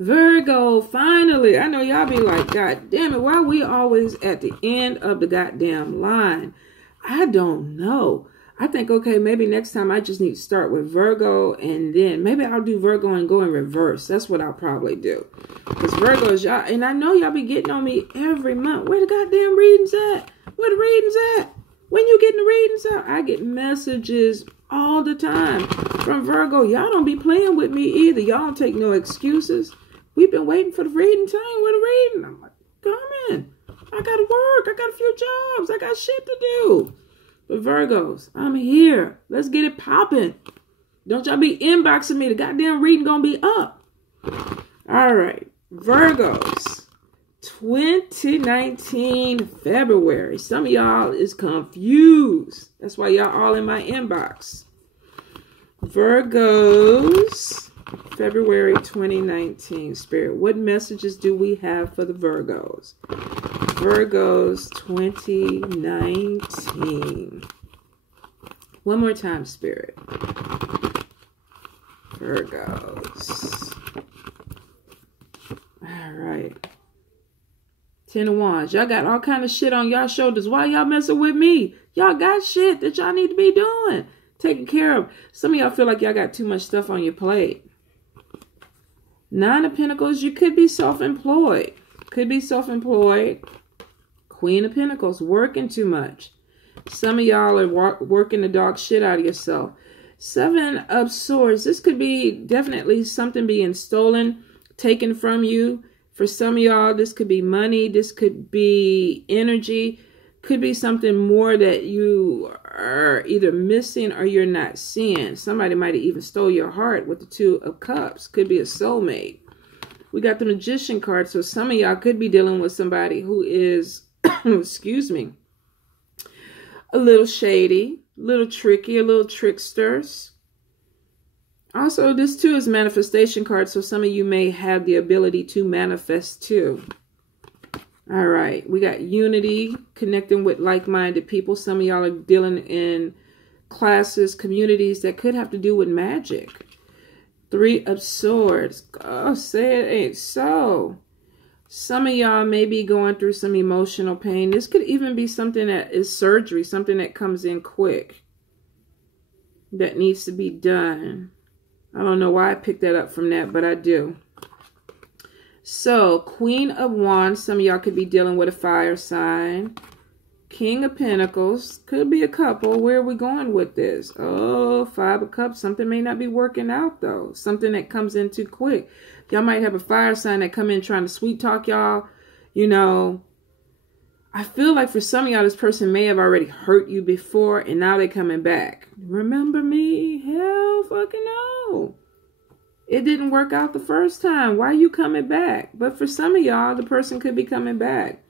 Virgo, finally. I know y'all be like, God damn it, why are we always at the end of the goddamn line? I don't know. I think, okay, maybe next time I just need to start with Virgo, and then maybe I'll do Virgo and go in reverse. That's what I'll probably do. Because Virgo is y'all, and I know y'all be getting on me every month. Where the goddamn readings at? Where the readings at? When you getting the readings out? I get messages all the time from Virgo. Y'all don't be playing with me either. Y'all don't take no excuses. We've been waiting for the reading time. Where the reading? I'm like, come in. I got to work. I got a few jobs. I got shit to do. But Virgos, I'm here. Let's get it popping. Don't y'all be inboxing me. The goddamn reading gonna be up. All right. Virgos. 2019 February. Some of y'all is confused. That's why y'all all in my inbox. Virgos. February 2019. Spirit, what messages do we have for the Virgos? Virgos 2019. One more time, Spirit. Virgos. All right. 10 of Wands. Y'all got all kind of shit on y'all shoulders. Why y'all messing with me? Y'all got shit that y'all need to be doing. Taking care of. Some of y'all feel like y'all got too much stuff on your plate. 9 of Pentacles. You could be self-employed. Could be self-employed. Queen of Pentacles. Working too much. Some of y'all are working the dog shit out of yourself. 7 of Swords. This could be definitely something being stolen, taken from you. For some of y'all, this could be money. This could be energy. Could be something more that you are either missing or you're not seeing. Somebody might have even stole your heart with the 2 of Cups. Could be a soulmate. We got the Magician card. So some of y'all could be dealing with somebody who is, excuse me, a little shady, a little tricky, a little tricksters. Also, this too is manifestation card. So some of you may have the ability to manifest too. All right, we got unity, connecting with like-minded people. Some of y'all are dealing in classes, communities that could have to do with magic. 3 of Swords. Oh, say it ain't so. Some of y'all may be going through some emotional pain. This could even be something that is surgery, something that comes in quick, that needs to be done. I don't know why I picked that up from that, but I do. So, Queen of Wands, some of y'all could be dealing with a fire sign. King of Pentacles, could be a couple. Where are we going with this? Oh, 5 of Cups. Something may not be working out, though. Something that comes in too quick. Y'all might have a fire sign that come in trying to sweet talk y'all. You know, I feel like for some of y'all, this person may have already hurt you before, and now they're coming back. Remember me? Hell fucking no. It didn't work out the first time. Why are you coming back? But for some of y'all, the person could be coming back.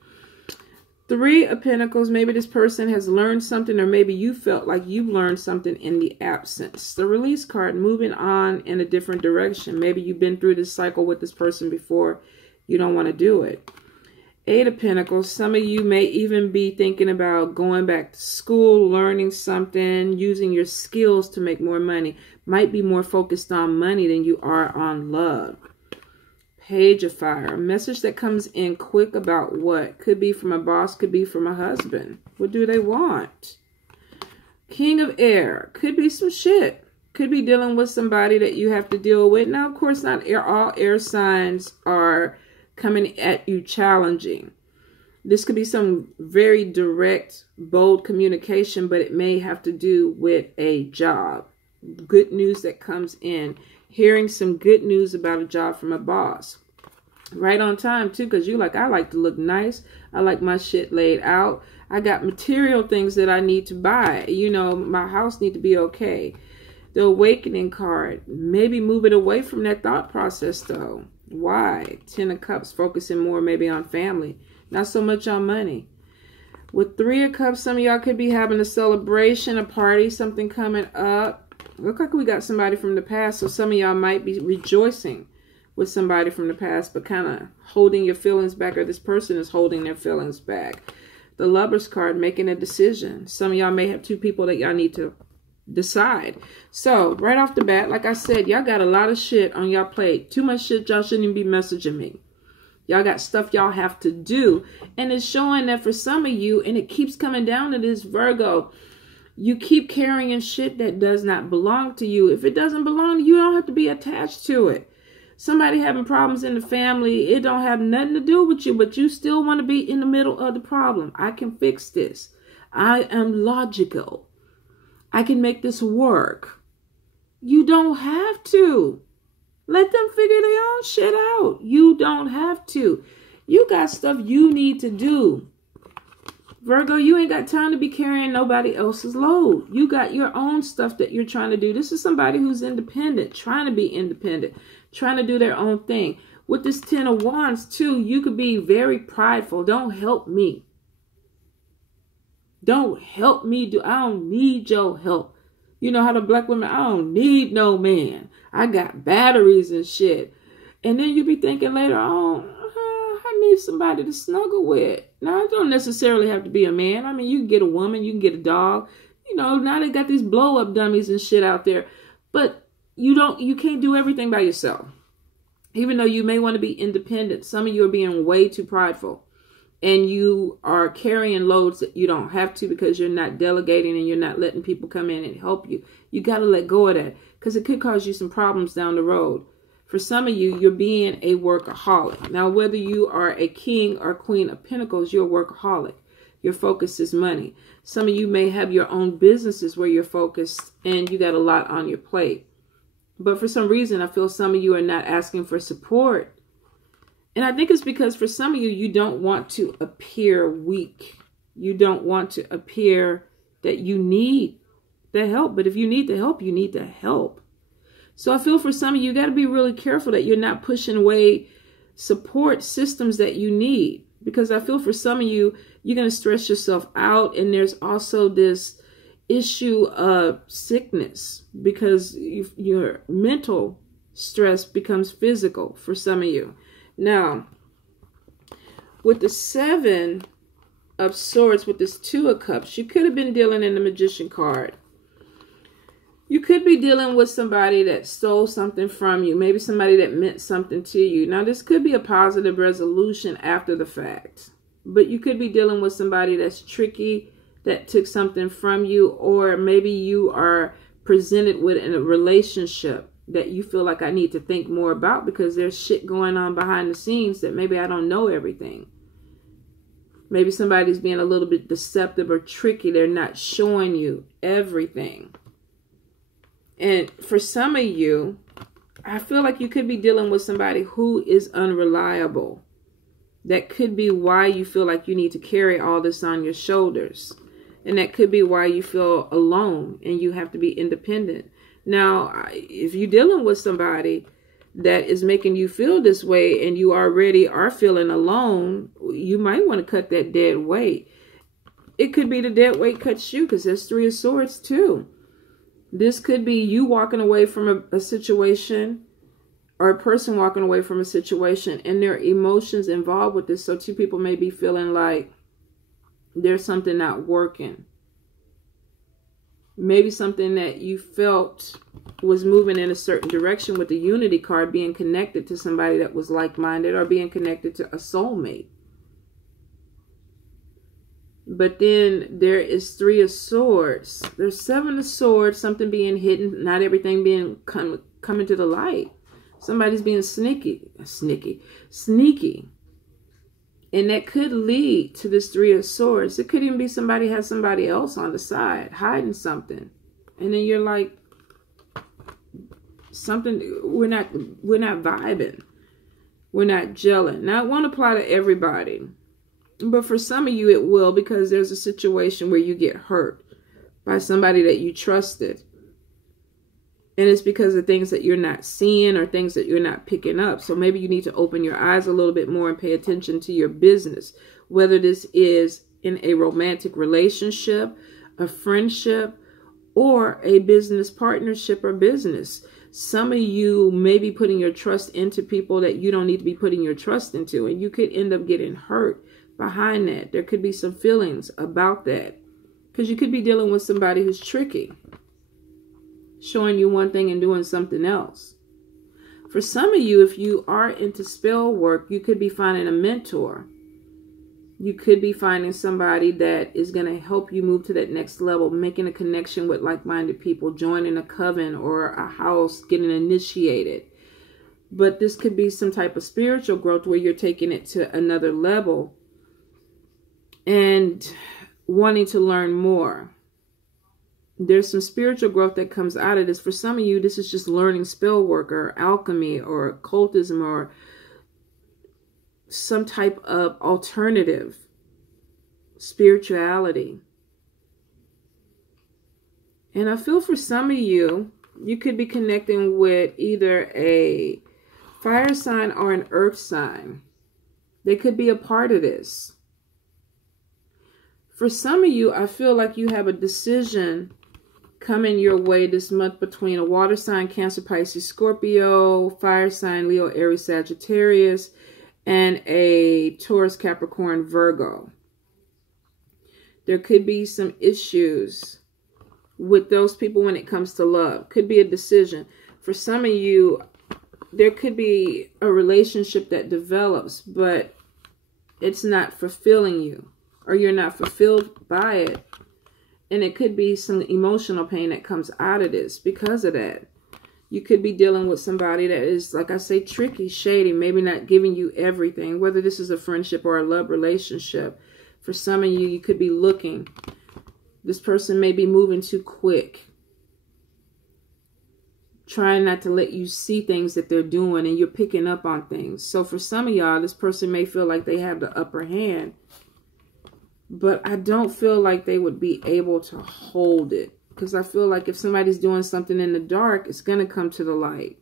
3 of Pentacles. Maybe this person has learned something, or maybe you felt like you learned something in the absence. The Release card, moving on in a different direction. Maybe you've been through this cycle with this person before. You don't want to do it. 8 of Pentacles. Some of you may even be thinking about going back to school, learning something, using your skills to make more money. Might be more focused on money than you are on love. Page of Fire. A message that comes in quick about what? Could be from a boss, could be from a husband. What do they want? King of Air. Could be some shit. Could be dealing with somebody that you have to deal with. Now, of course, not all air signs are coming at you challenging. This could be some very direct, bold communication, but it may have to do with a job. Good news that comes in. Hearing some good news about a job from a boss. Right on time, too, because you like, I like to look nice. I like my shit laid out. I got material things that I need to buy. You know, my house need to be okay. The Awakening card. Maybe move it away from that thought process, though. Why? 10 of Cups, focusing more maybe on family. Not so much on money. With 3 of Cups, some of y'all could be having a celebration, a party, something coming up. Look like we got somebody from the past, so some of y'all might be rejoicing with somebody from the past, but kind of holding your feelings back, or this person is holding their feelings back. The Lovers card, making a decision. Some of y'all may have 2 people that y'all need to decide. So right off the bat, like I said, y'all got a lot of shit on y'all plate. Too much shit. Y'all shouldn't even be messaging me. Y'all got stuff y'all have to do. And it's showing that for some of you, and it keeps coming down to this, Virgo, you keep carrying shit that does not belong to you. If it doesn't belong to you, you don't have to be attached to it. Somebody having problems in the family, it don't have nothing to do with you, but you still want to be in the middle of the problem. I can fix this. I am logical. I can make this work. You don't have to. Let them figure their own shit out. You don't have to. You got stuff you need to do. Virgo, you ain't got time to be carrying nobody else's load. You got your own stuff that you're trying to do. This is somebody who's independent, trying to be independent, trying to do their own thing. With this 10 of Wands, too, you could be very prideful. Don't help me. Don't help me. I don't need your help. You know how the black women, I don't need no man. I got batteries and shit. And then you be thinking later on, I need somebody to snuggle with. Now, it don't necessarily have to be a man. I mean, you can get a woman, you can get a dog. You know, now they got these blow-up dummies and shit out there. But you can't do everything by yourself. Even though you may want to be independent, some of you are being way too prideful. And you are carrying loads that you don't have to because you're not delegating and you're not letting people come in and help you. You got to let go of that because it could cause you some problems down the road. For some of you, you're being a workaholic. Now, whether you are a king or queen of pentacles, you're a workaholic. Your focus is money. Some of you may have your own businesses where you're focused and you got a lot on your plate. But for some reason, I feel some of you are not asking for support. And I think it's because for some of you, you don't want to appear weak. You don't want to appear that you need the help. But if you need the help, you need the help. So I feel for some of you, you got to be really careful that you're not pushing away support systems that you need. Because I feel for some of you, you're going to stress yourself out. And there's also this issue of sickness because your mental stress becomes physical for some of you. Now, with the 7 of Swords, with this 2 of Cups, you could have been dealing in the Magician card. You could be dealing with somebody that stole something from you. Maybe somebody that meant something to you. Now, this could be a positive resolution after the fact. But you could be dealing with somebody that's tricky, that took something from you. Or maybe you are presented with in a relationship that you feel like I need to think more about because there's shit going on behind the scenes that maybe I don't know everything. Maybe somebody's being a little bit deceptive or tricky. They're not showing you everything. And for some of you, I feel like you could be dealing with somebody who is unreliable. That could be why you feel like you need to carry all this on your shoulders. And that could be why you feel alone and you have to be independent. Now, if you're dealing with somebody that is making you feel this way and you already are feeling alone, you might want to cut that dead weight. It could be the dead weight cuts you because there's 3 of Swords too. This could be you walking away from a situation or a person walking away from a situation and there are emotions involved with this. So 2 people may be feeling like there's something not working. Maybe something that you felt was moving in a certain direction with the Unity card being connected to somebody that was like-minded or being connected to a soulmate. But then there is 3 of Swords. There's 7 of Swords, something being hidden, not everything being coming to the light. Somebody's being sneaky. And that could lead to this 3 of Swords. It could even be somebody has somebody else on the side hiding something. And then you're like, we're not vibing. We're not gelling. Now, it won't apply to everybody. But for some of you, it will because there's a situation where you get hurt by somebody that you trusted. And it's because of things that you're not seeing or things that you're not picking up. So maybe you need to open your eyes a little bit more and pay attention to your business. Whether this is in a romantic relationship, a friendship, or a business partnership or business. Some of you may be putting your trust into people that you don't need to be putting your trust into. And you could end up getting hurt behind that. There could be some feelings about that. Because you could be dealing with somebody who's tricky. showing you one thing and doing something else. For some of you, if you are into spell work, you could be finding a mentor. You could be finding somebody that is going to help you move to that next level, making a connection with like-minded people, joining a coven or a house, getting initiated. But this could be some type of spiritual growth where you're taking it to another level and wanting to learn more. There's some spiritual growth that comes out of this. For some of you, this is just learning spell work or alchemy or occultism or some type of alternative spirituality. And I feel for some of you, you could be connecting with either a fire sign or an earth sign. They could be a part of this. For some of you, I feel like you have a decision coming your way this month between a water sign, Cancer, Pisces, Scorpio, fire sign, Leo, Aries, Sagittarius, and a Taurus, Capricorn, Virgo. There could be some issues with those people when it comes to love. Could be a decision. For some of you, there could be a relationship that develops, but it's not fulfilling you, or you're not fulfilled by it. And it could be some emotional pain that comes out of this because of that. You could be dealing with somebody that is, like I say, tricky, shady, maybe not giving you everything, whether this is a friendship or a love relationship. For some of you, you could be looking. This person may be moving too quick, trying not to let you see things that they're doing, and you're picking up on things. So for some of y'all, this person may feel like they have the upper hand, but I don't feel like they would be able to hold it. Because I feel like if somebody's doing something in the dark, it's going to come to the light.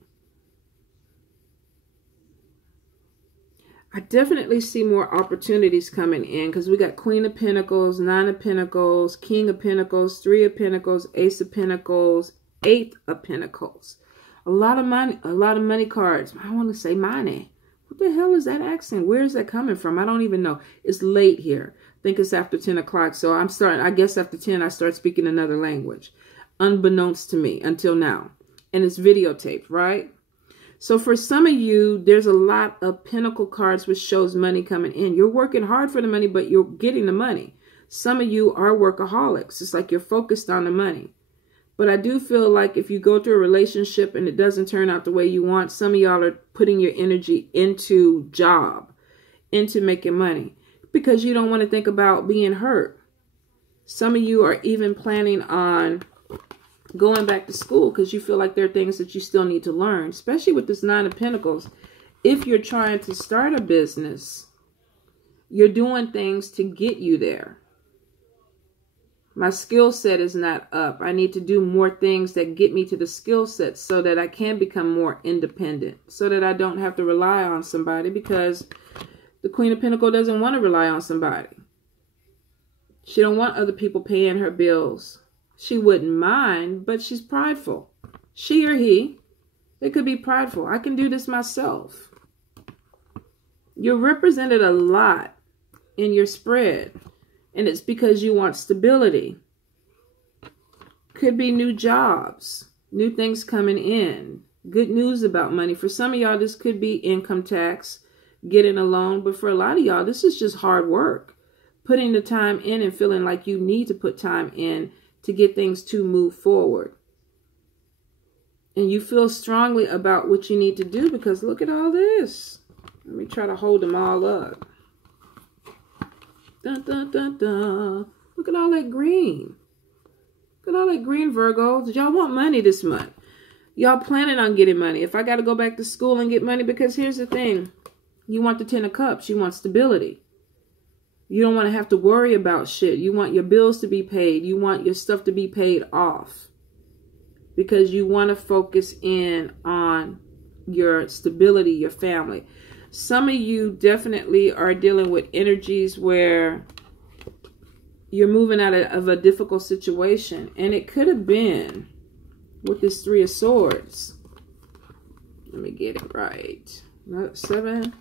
I definitely see more opportunities coming in. Because we got Queen of Pentacles, Nine of Pentacles, King of Pentacles, Three of Pentacles, Ace of Pentacles, Eight of Pentacles. A lot of money cards. I want to say money. What the hell is that accent? Where is that coming from? I don't even know. It's late here. I think it's after 10 o'clock. So I'm starting, I guess after 10, I start speaking another language. Unbeknownst to me until now. And it's videotaped, right? So for some of you, there's a lot of pentacle cards which shows money coming in. You're working hard for the money, but you're getting the money. Some of you are workaholics. It's like you're focused on the money. But I do feel like if you go through a relationship and it doesn't turn out the way you want, some of y'all are putting your energy into job, into making money, because you don't want to think about being hurt. Some of you are even planning on going back to school because you feel like there are things that you still need to learn, especially with this Nine of Pentacles. If you're trying to start a business, you're doing things to get you there. My skill set is not up. I need to do more things that get me to the skill set so that I can become more independent, so that I don't have to rely on somebody, because the Queen of Pentacles doesn't want to rely on somebody. She don't want other people paying her bills. She wouldn't mind, but she's prideful. She or he, they could be prideful. I can do this myself. You're represented a lot in your spread, and it's because you want stability. Could be new jobs, new things coming in, good news about money. For some of y'all, this could be income tax, getting a loan, but for a lot of y'all, this is just hard work. Putting the time in and feeling like you need to put time in to get things to move forward. And you feel strongly about what you need to do, because look at all this. Let me try to hold them all up. Dun, dun, dun, dun. Look at all that green. Look at all that green, Virgos. Y'all want money this month. Y'all planning on getting money. If I got to go back to school and get money, because here's the thing. You want the 10 of Cups. You want stability. You don't want to have to worry about shit. You want your bills to be paid. You want your stuff to be paid off. Because you want to focus in on your stability, your family. Some of you definitely are dealing with energies where you're moving out of a difficult situation. And it could have been with this Three of Swords. Let me get it right. No, 7.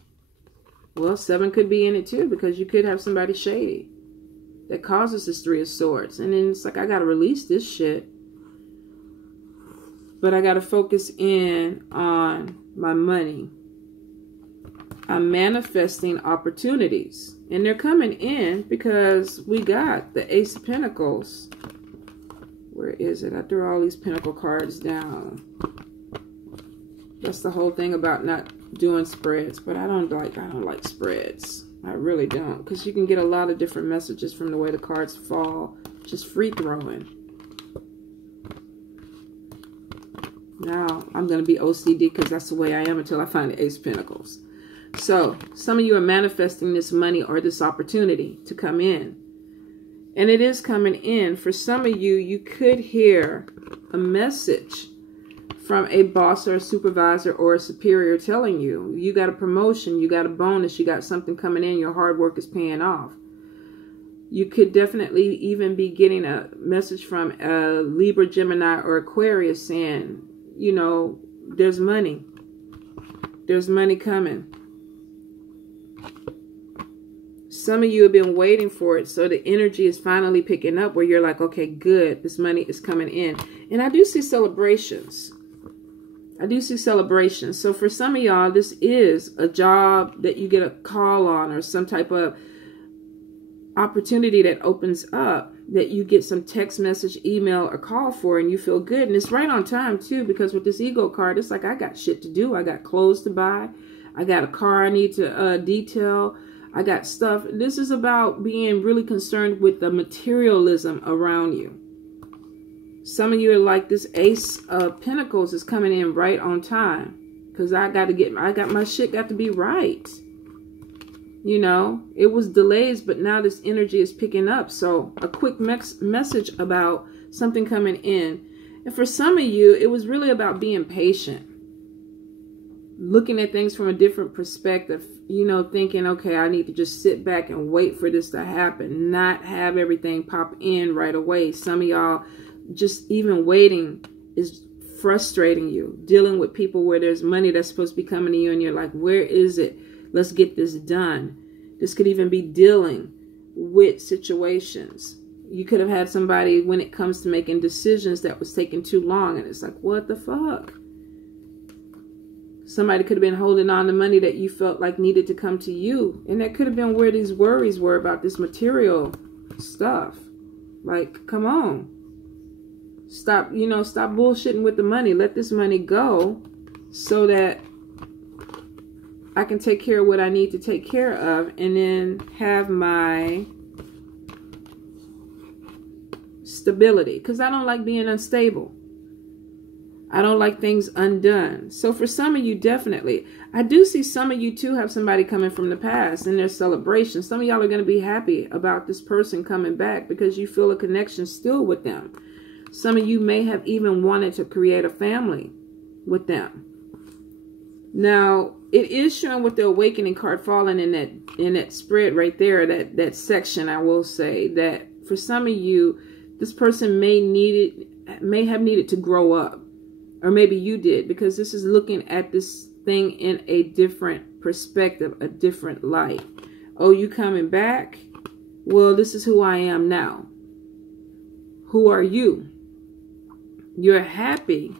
Well, 7 could be in it too, because you could have somebody shady that causes this Three of Swords. And then it's like, I got to release this shit. but I got to focus in on my money. I'm manifesting opportunities, and they're coming in because we got the Ace of Pentacles. Where is it? I threw all these Pentacle cards down. That's the whole thing about not doing spreads, but I don't like spreads. I really don't, because you can get a lot of different messages from the way the cards fall. Just free throwing. Now I'm going to be OCD because that's the way I am until I find the Ace of Pentacles. So some of you are manifesting this money or this opportunity to come in. And it is coming in. For some of you, you could hear a message from a boss or a supervisor or a superior telling you, you got a promotion, you got a bonus, you got something coming in, your hard work is paying off. You could definitely even be getting a message from a Libra, Gemini, or Aquarius saying, you know, there's money. There's money coming. Some of you have been waiting for it, so the energy is finally picking up where you're like, okay, good, this money is coming in. And I do see celebrations. I do see celebrations. So for some of y'all, this is a job that you get a call on or some type of opportunity that opens up that you get some text message, email, or call for, and you feel good. And it's right on time, too, because with this ego card, it's like I got shit to do. I got clothes to buy. I got a car I need to detail. I got stuff. This is about being really concerned with the materialism around you. Some of you are like, this Ace of Pentacles is coming in right on time. Because I got my shit got to be right. You know, it was delays, but now this energy is picking up. So a quick message about something coming in. And for some of you, it was really about being patient. Looking at things from a different perspective, you know, thinking, okay, I need to just sit back and wait for this to happen, not have everything pop in right away. Some of y'all, just even waiting is frustrating you. Dealing with people where there's money that's supposed to be coming to you and you're like, where is it? Let's get this done. This could even be dealing with situations. You could have had somebody, when it comes to making decisions, that was taking too long, and it's like, what the fuck? Somebody could have been holding on to money that you felt like needed to come to you. And that could have been where these worries were about this material stuff. Like, come on. Stop, you know, stop bullshitting with the money. Let this money go so that I can take care of what I need to take care of and then have my stability. Because I don't like being unstable. I don't like things undone. So for some of you, definitely. I do see some of you too have somebody coming from the past in their celebration. Some of y'all are going to be happy about this person coming back because you feel a connection still with them. Some of you may have even wanted to create a family with them. Now, it is showing with the awakening card falling in that spread right there, that section, I will say, that for some of you, this person may have needed to grow up. Or maybe you did, because this is looking at this thing in a different perspective, a different light. Oh, you coming back? Well, this is who I am now. Who are you? You're happy.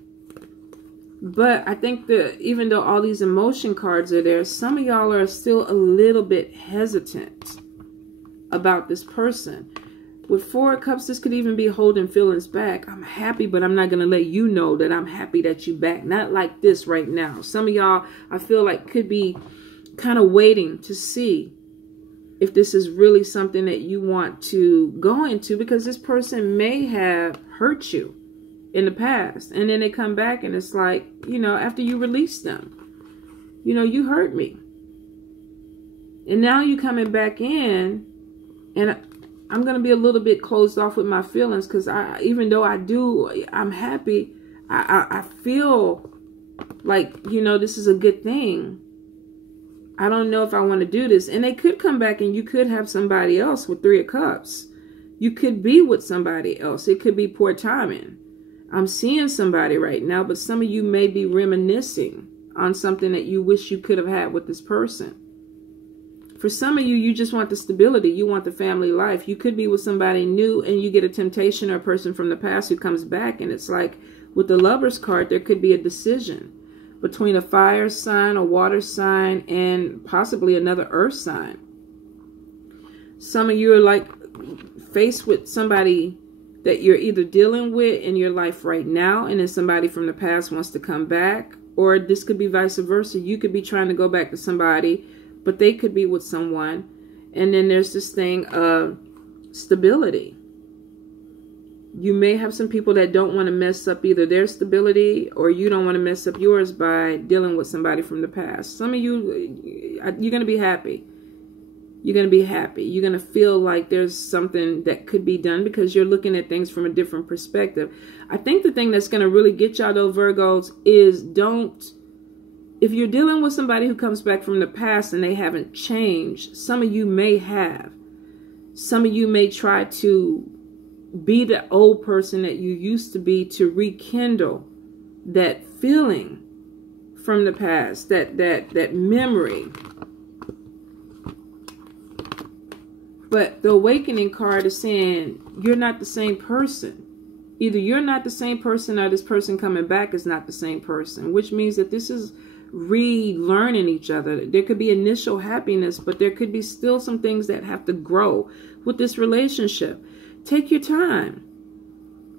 But I think that even though all these emotion cards are there, some of y'all are still a little bit hesitant about this person. With Four of Cups, this could even be holding feelings back. I'm happy, but I'm not going to let you know that I'm happy that you back. Not like this right now. Some of y'all, I feel like, could be kind of waiting to see if this is really something that you want to go into, because this person may have hurt you in the past. And then they come back and it's like, you know, after you release them, you know, you hurt me. And now you coming back in, and I'm going to be a little bit closed off with my feelings, because even though I'm happy, I feel like, you know, this is a good thing. I don't know if I want to do this. And they could come back and you could have somebody else with Three of Cups. You could be with somebody else. It could be poor timing. I'm seeing somebody right now, but some of you may be reminiscing on something that you wish you could have had with this person. For some of you, you just want the stability. You want the family life. You could be with somebody new and you get a temptation or a person from the past who comes back and it's like, With the Lovers card, there could be a decision between a fire sign, a water sign, and possibly another earth sign. Some of you are like faced with somebody that you're either dealing with in your life right now, and then somebody from the past wants to come back, or this could be vice versa. You could be trying to go back to somebody, but they could be with someone. And then there's this thing of stability. You may have some people that don't want to mess up either their stability, or you don't want to mess up yours by dealing with somebody from the past. Some of you, you're going to be happy. You're going to be happy. You're going to feel like there's something that could be done because you're looking at things from a different perspective. I think the thing that's going to really get y'all, though, Virgos, is if you're dealing with somebody who comes back from the past and they haven't changed, some of you may have. Some of you may try to be the old person that you used to be to rekindle that feeling from the past, that memory. But the Awakening card is saying you're not the same person. Either you're not the same person or this person coming back is not the same person, which means that this is relearning each other. There could be initial happiness, but there could be still some things that have to grow with this relationship. Take your time.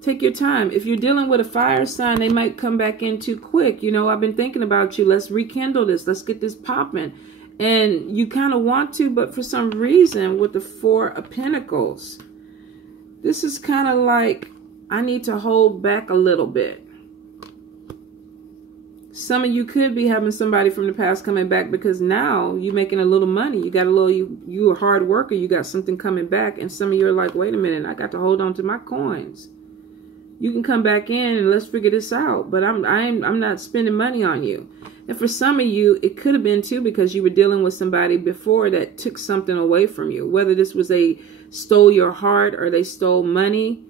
Take your time. If you're dealing with a fire sign, they might come back in too quick. You know, I've been thinking about you. Let's rekindle this. Let's get this popping. And you kind of want to, but for some reason with the Four of Pentacles, this is kind of like, I need to hold back a little bit. Some of you could be having somebody from the past coming back because now you're making a little money. You got a little, you're a hard worker. You got something coming back. And some of you are like, wait a minute, I got to hold on to my coins. You can come back in and let's figure this out. But I'm not spending money on you. And for some of you, it could have been too because you were dealing with somebody before that took something away from you. Whether this was they stole your heart or they stole money.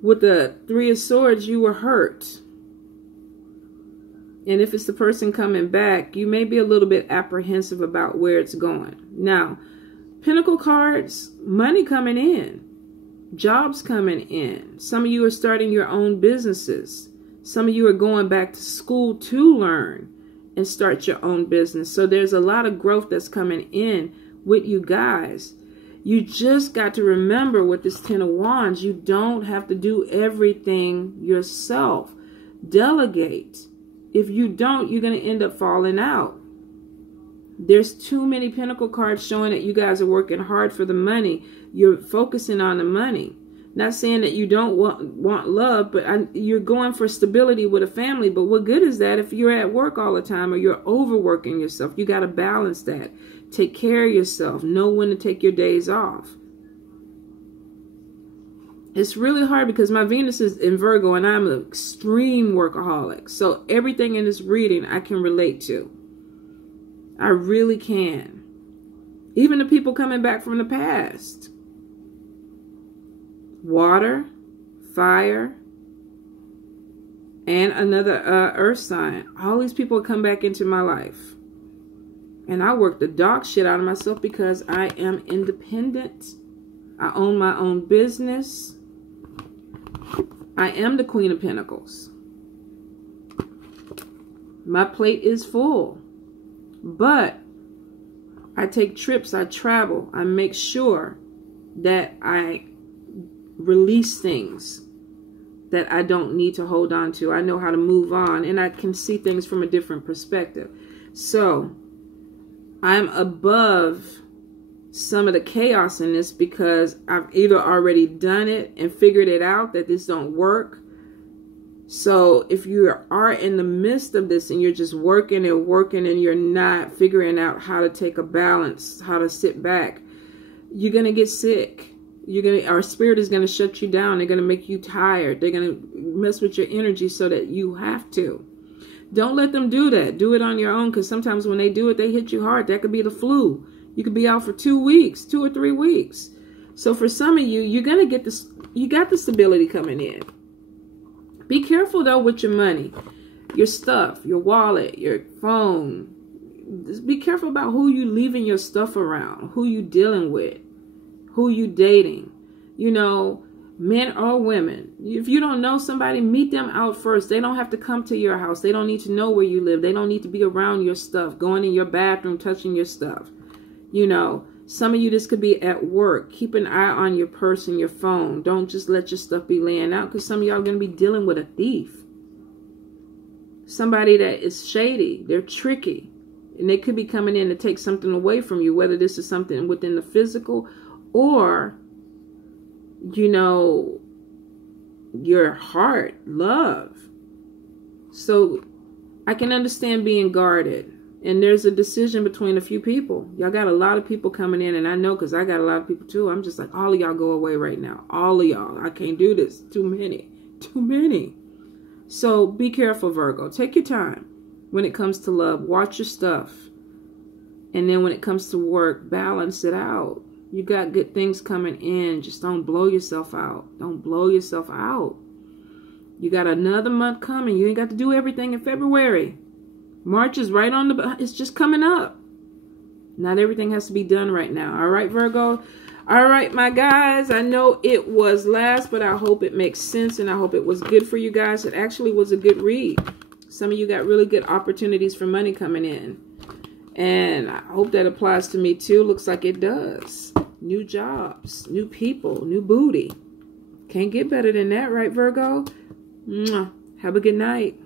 With the Three of Swords, you were hurt. And if it's the person coming back, you may be a little bit apprehensive about where it's going. Now, Pentacle cards, money coming in. Jobs coming in. Some of you are starting your own businesses. Some of you are going back to school to learn and start your own business. So there's a lot of growth that's coming in with you guys. You just got to remember with this Ten of Wands, you don't have to do everything yourself. Delegate. If you don't, you're going to end up falling out. There's too many Pentacle cards showing that you guys are working hard for the money. You're focusing on the money. Not saying that you don't want love, but you're going for stability with a family. But what good is that if you're at work all the time or you're overworking yourself? You got to balance that. Take care of yourself. Know when to take your days off. It's really hard because my Venus is in Virgo and I'm an extreme workaholic. So everything in this reading I can relate to. I really can. Even the people coming back from the past. Water, fire, and another earth sign. All these people come back into my life. And I work the dog shit out of myself because I am independent. I own my own business. I am the Queen of Pentacles. My plate is full. But I take trips, I travel, I make sure that I release things that I don't need to hold on to. I know how to move on and I can see things from a different perspective. So I'm above some of the chaos in this because I've either already done it and figured it out that this don't work. So if you are in the midst of this and you're just working and working and you're not figuring out how to take a balance, how to sit back, you're going to get sick. Our spirit is going to shut you down. They're going to make you tired. They're going to mess with your energy so that you have to. Don't let them do that. Do it on your own because sometimes when they do it, they hit you hard. That could be the flu. You could be out for 2 weeks, 2 or 3 weeks. So for some of you, you're going to get this. You got the stability coming in. Be careful, though, with your money, your stuff, your wallet, your phone. Just be careful about who you leaving your stuff around, who you dealing with, who you dating. You know, Men or women. If you don't know somebody, meet them out first. They don't have to come to your house. They don't need to know where you live. They don't need to be around your stuff, going in your bathroom, touching your stuff. You know, some of you, this could be at work. Keep an eye on your purse and your phone. Don't just let your stuff be laying out, because some of y'all are going to be dealing with a thief. Somebody that is shady. They're tricky. And they could be coming in to take something away from you, whether this is something within the physical or, you know, your heart, love. So I can understand being guarded. And there's a decision between a few people. Y'all got a lot of people coming in, and I know because I got a lot of people too. I'm just like, all of y'all go away right now. All of y'all. I can't do this. Too many. Too many. So be careful, Virgo. Take your time when it comes to love. Watch your stuff. And then when it comes to work, balance it out. You got good things coming in. Just don't blow yourself out. Don't blow yourself out. You got another month coming. You ain't got to do everything in February. March is right on the... It's just coming up. Not everything has to be done right now. All right, Virgo? All right, my guys. I know it was last, but I hope it makes sense, and I hope it was good for you guys. It actually was a good read. Some of you got really good opportunities for money coming in. And I hope that applies to me too. Looks like it does. New jobs, new people, new booty. Can't get better than that, right, Virgo? Mwah. Have a good night.